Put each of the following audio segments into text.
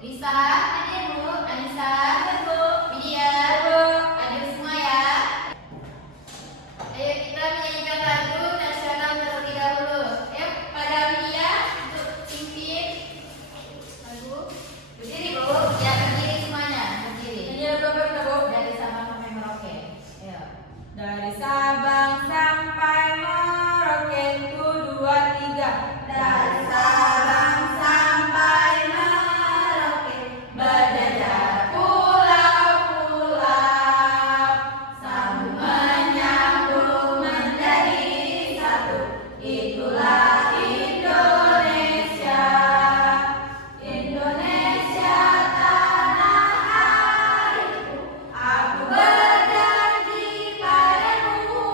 Lisa, hadir Bu. Anissa, hadir Bu. Widya, hadir semua ya. Ayo kita menyanyikan lagu nasional terlebih dahulu. Ayo pada Widya untuk pimpin lagu. Berdiri Bu, ya berdiri semuanya, berdiri. Ini lagu apa kita Bu? Dari Sabang sampai Merauke. Ayo. Dari Sabang sampai Merauke, 1, 2, 3. Dari Sabang sampai Merauke, berjajar pulau-pulau, sambung menyambung menjadi satu. Itulah Indonesia, Indonesia tanah airku. Aku berjanji padamu,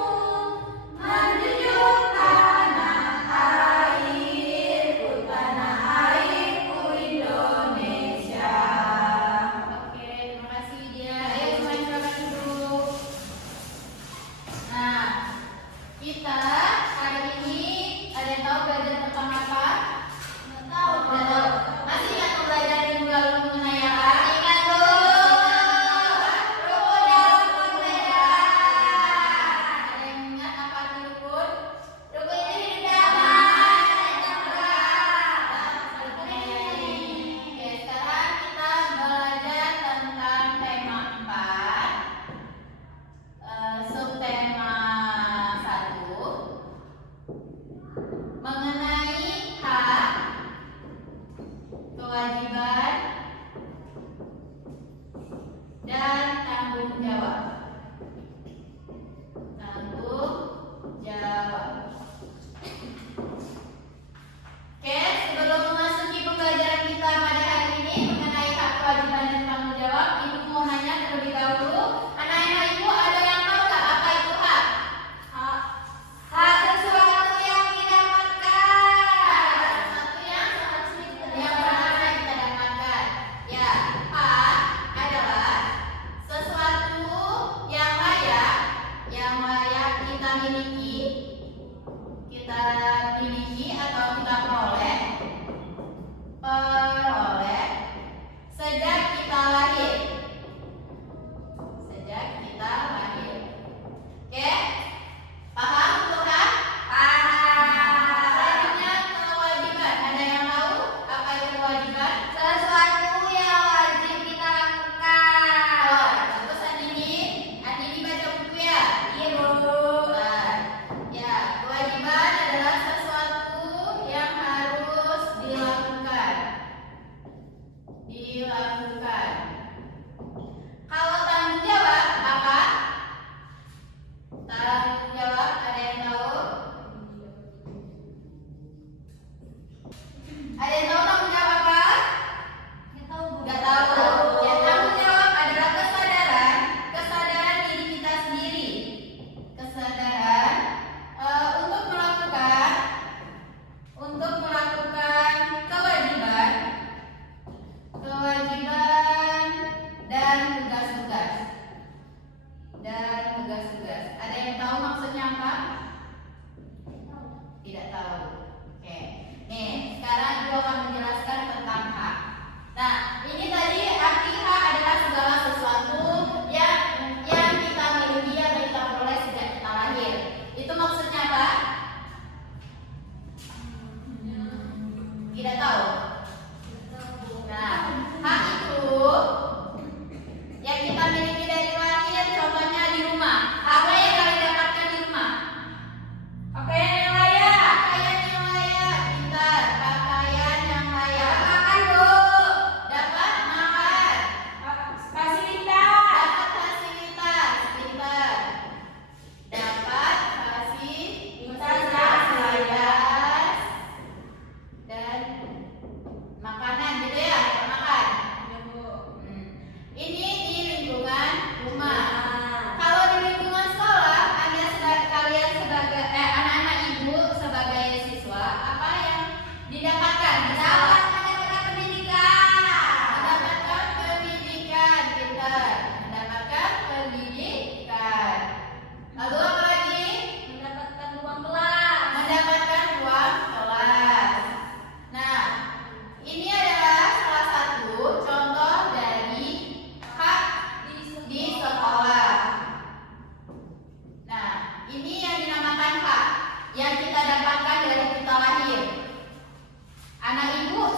menjunjung tanah airku Indonesia. Oke, terima kasih Widya. Ayo semuanya silakan duduk. Nah, kita hari ini ada yang tahu belajar tentang apa? Nggak tahu. Nggak tahu. Masih ingat belajar minggu lalu mengenai apa? Ingat rukun dan perbedaan. Ada yang ingat apa arti rukun? Rukun itu hidup damai, tenteram. Oke, sekarang kita belajar tentang tema 4. Subtema 1 mengenai hak, kewajiban, dan tanggung jawab. Tanggung jawab. Oke, sebelum memasuki pembelajaran kita pada hari ini mengenai hak, kewajiban, dan tanggung jawab, Ibu mau nanya terlebih dahulu. Anak-anak Ibu ada yang tahu nggak apa itu hak? Hak sesuatu yang didapatkan. Sesuatu yang seharusnya kita dapatkan. Ya, hak adalah sesuatu yang layak kita miliki atau kita peroleh sejak kita lahir. Oke? Paham untuk hak? Paham. Selanjutnya kewajiban. Ada yang tahu apa itu kewajiban? Sesuatu yang wajib kita lakukan. Oh, bagus Andini baca buku ya? Iya Bu. Ya, kewajiban adalah sesuatu yang harus dilakukan. Kalau tanggung jawab apa? Tanggung jawab ada yang tahu? Ada yang tahu tanggung jawab apa? Nggak tahu. Ya, tanggung jawab adalah kesadaran diri kita sendiri. Kesadaran untuk melakukan kewajiban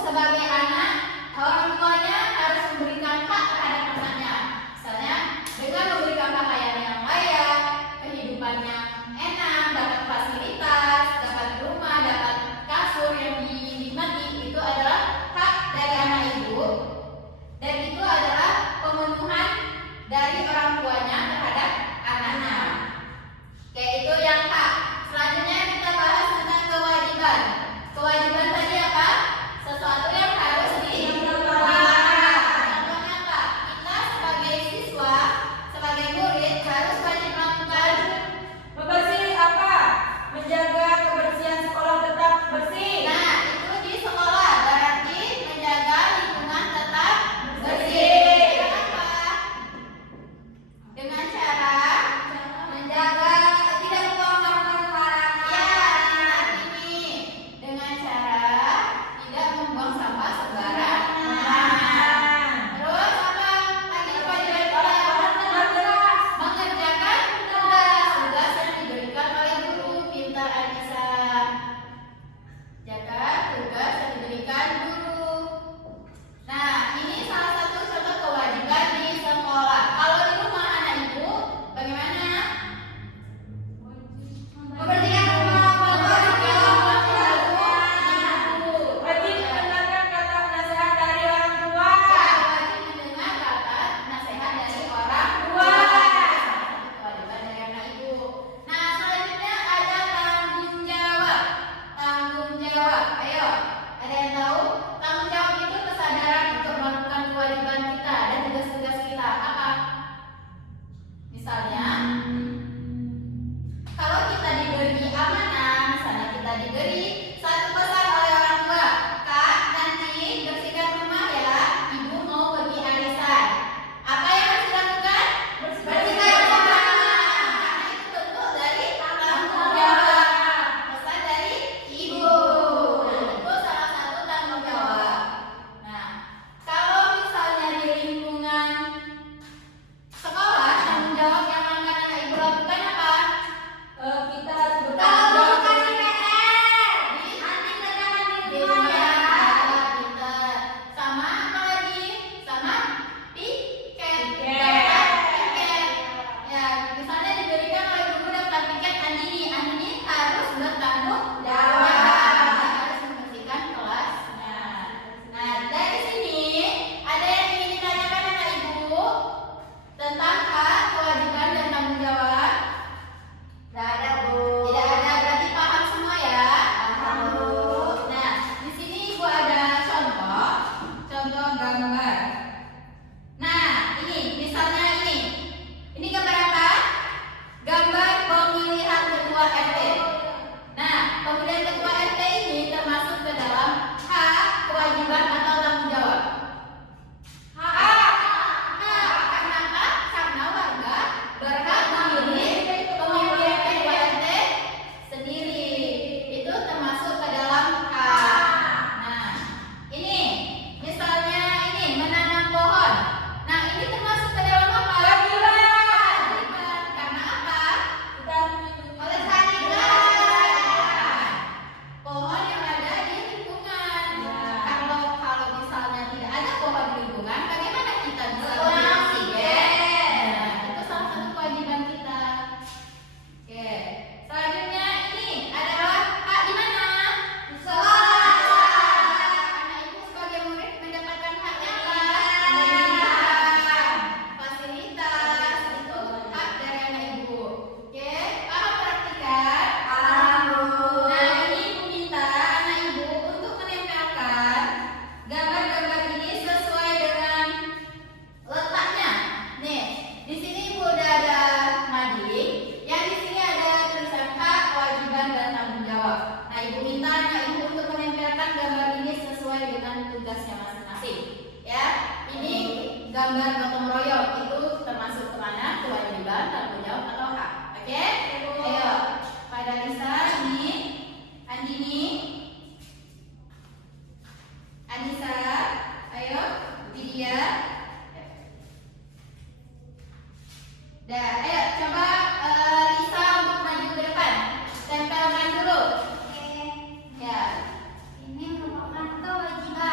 sebagai anak, orang tuanya harus memberikan hak terhadap anaknya. Misalnya dengan memberikan pakaian yang layak, kehidupan yang enak, dapat fasilitas, dapat rumah, dapat kasur yang dinikmati, itu adalah hak dari anak ibu, dan itu adalah pemenuhan dari orang tuanya terhadap anaknya. Oke, itu yang hak. Selanjutnya kita bahas tentang kewajiban. Kewajiban tadi apa? Sesuatu yang harus dilakukan. Contohnya apa? Kita sebagai siswa, sebagai murid harus wajib melakukan Membersih apa? Menjaga kebersihan sekolah tetap bersih. Nah, itu di sekolah berarti menjaga lingkungan tetap bersih. Dengan apa? Dengan cara menjaga tidak membuang sampah sembarangan. Ya, ini dengan cara tidak membuang sampah sembarangan. Terus apa lagi kewajiban kita? Mengerjakan tugas yang diberikan oleh guru. Pintar Anissa. Jaga tugas yang diberikan guru. Nah, ini salah satu contoh kewajiban di sekolah. Kalau di rumah anak ibu, bagaimana? Memperhatikan rumah, memperhatikan ibu. Wajib mendengarkan kata nasihat dari orang tua. Ya, wajib mendengar kata nasihat dari orang tua. Kewajiban dari anak ibu. Nah, selanjutnya ada tanggung jawab. Tanggung jawab. Ayo, ada yang tahu? Tanggung jawab itu kesadaran untuk melakukan kewajiban kita dan tugas-tugas kita. Apa? Misalnya, kalau kita diberi amanah, misalnya kita diberi satu pesan oleh orang tua, Kak, nanti bersihkan rumah ya, ibu mau pergi arisan. Apa yang harus dilakukan? Bersihkan rumah. Karena itu bentuk dari tanggung jawab. Pesan dari ibu. Nah, itu salah satu tanggung jawab. Nah, kalau misalnya di lingkungan sekolah, tanggung jawab yang akan anak ibu lakukan apa? Kita harus bertanggung Kalau jawab. bukan di PR, nanti kerjakan di rumah ya. Pintar. Sama apa lagi? Sama tiket. Daftar tiket. Ya, misalnya diberikan oleh guru daftar tiket Andini. Andini harus bertanggung jawab. Harus membersihkan kelasnya. Nah, dari sini ada yang ingin ditanyakan anak ibu tentang hak, kewajiban, dan tanggung jawab? Tidak ada, Bu. Tidak ada, berarti paham semua ya? Paham, Bu. Nah, di sini Ibu ada contoh gambar. Nah, ini misalnya ini. Ini gambar apa? Gambar pemilihan ketua RT. Nah, pemilihan ketua RT ini termasuk ke dalam hak, kewajiban, atau tanggung jawab? Hak. Karena apa? Karena warga berhak memilih pemimpin ketua RT sendiri. Itu termasuk ke dalam hak. Nah, ini misalnya ini menanam pohon. Nah, ini termasuk ke dalam apa? Kewajiban. Karena apa? Oleh pohon yang ada di lingkungan. Kalau misalnya tidak ada pohon di lingkungan, bagaimana kita bisa oksigen? Nah, itu salah satu kewajiban kita. Oke, selanjutnya ini adalah hak di mana? Di sekolah. Anak ibu sebagai murid mendapatkan hak yang pendidikan, fasilitas, itu hak dari anak ibu. Oke, paham praktikan? Paham, Bu. Nah, ini ibu minta anak ibu untuk menempelkan gambar-gambar ini sesuai dengan letaknya. Nih, di sini ibu udah ada mading, yang di sini ada tulisan hak, kewajiban, dan tanggung jawab. Nah, ibu minta anak ibu untuk menempelkan gambar ini sesuai dengan tugasnya masing-masing. Ya, ini gambar gotong royong itu termasuk kemana? Kewajiban, tanggung jawab, atau hak? Oke? Ayo, pada Lisa ini, Andini, Anissa, ayo, Lydia. Dah, ayo coba Lisa untuk maju ke depan. Tempelkan dulu. Ya. Ini merupakan kewajiban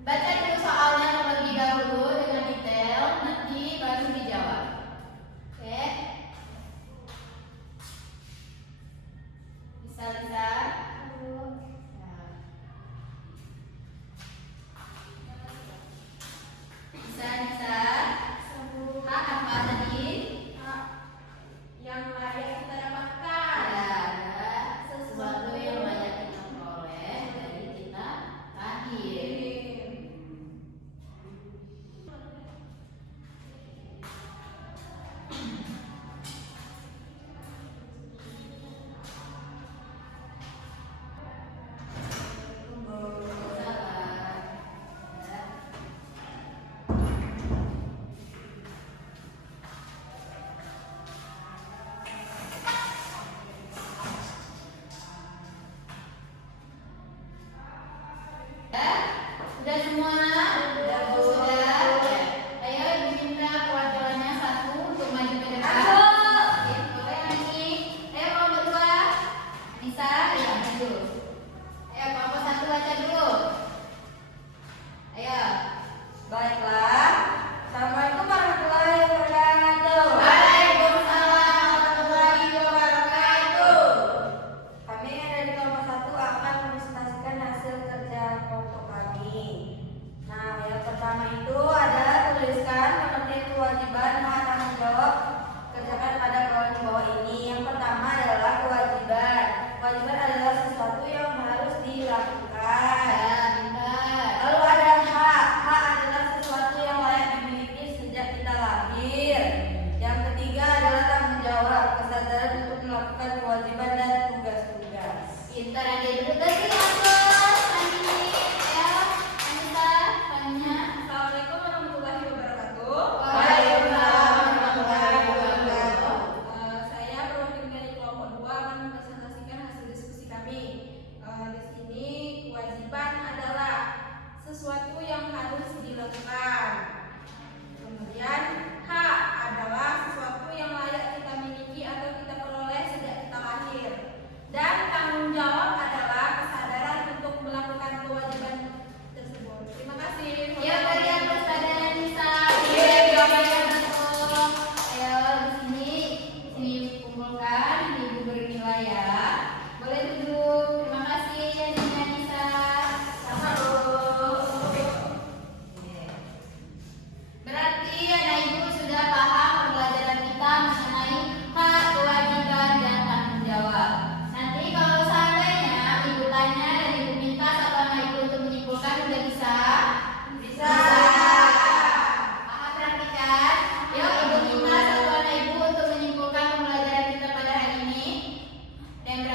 Baca dulu soalnya terlebih dahulu dengan detail, nanti baru dijawab. Oke? Bisa? Bisa? Hak apa tadi? Yang layak kita dapatkan. Ya, ada sesuatu yang layak kita peroleh dari kita lahir. Sudah semua? Sudah. Ya. Ayo diminta perwakilannya satu untuk maju ke depan. Oke, boleh Ani. Ayo kelompok berdua. Nisa, ya maju. Ayo kelompok satu baca dulu. Ayo. Baiklah. Assalamualaikum warahmatullahi wabarakatuh. Waalaikumsalam warahmatullahi wabarakatuh. Kami yang ada di kelompok 1 akan presentasikan hasil kerja kelompok kami. Nah, yang pertama itu ada tuliskan mengerti kewajiban hak tanggung jawab kerjakan pada kolom di bawah ini. Yang pertama adalah kewajiban. Kewajiban adalah sesuatu yang harus dilakukan. Ya, pintar. Lalu ada hak. Hak adalah sesuatu yang layak dimiliki sejak kita lahir. Yang ketiga adalah tanggung jawab, kesadaran untuk melakukan kewajiban dan tugas-tugas. Pintar adik duduk lagi kelas. Ani, ya, Anissa, tanya. Assalamualaikum warahmatullahi wabarakatuh. Waalaikumsalam warahmatullahi wabarakatuh. Saya perwakilan dari kelompok 2 akan mempresentasikan hasil diskusi kami. Di sini kewajiban adalah sesuatu yang harus dilakukan. Kemudian hak adalah sesuatu yang layak kita miliki atau kita peroleh sejak kita lahir. Dan tanggung jawab adalah kesadaran untuk melakukan kewajiban tersebut. Terima kasih. Ya, kalian bersada Anissa. Jawabannya betul. Ayo di sini kumpulkan, ibu beri nilai ya. Boleh duduk. Terima kasih Anissa. Berarti anak ibu sudah paham pembelajaran kita mengenai hak, kewajiban, dan tanggung jawab. Nanti kalau seandainya ibu tanya dan ibu minta satu anak ibu untuk menyimpulkan, sudah bisa? Bisa. Paham perhatikan? Yuk ibu minta satu anak ibu untuk menyimpulkan pembelajaran kita pada hari ini. Dan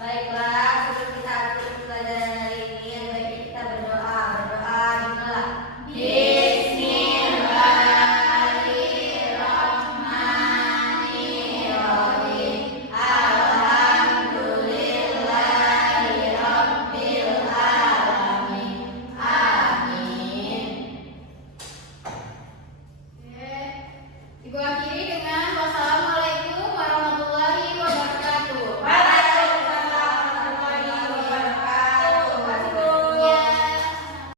Baiklah,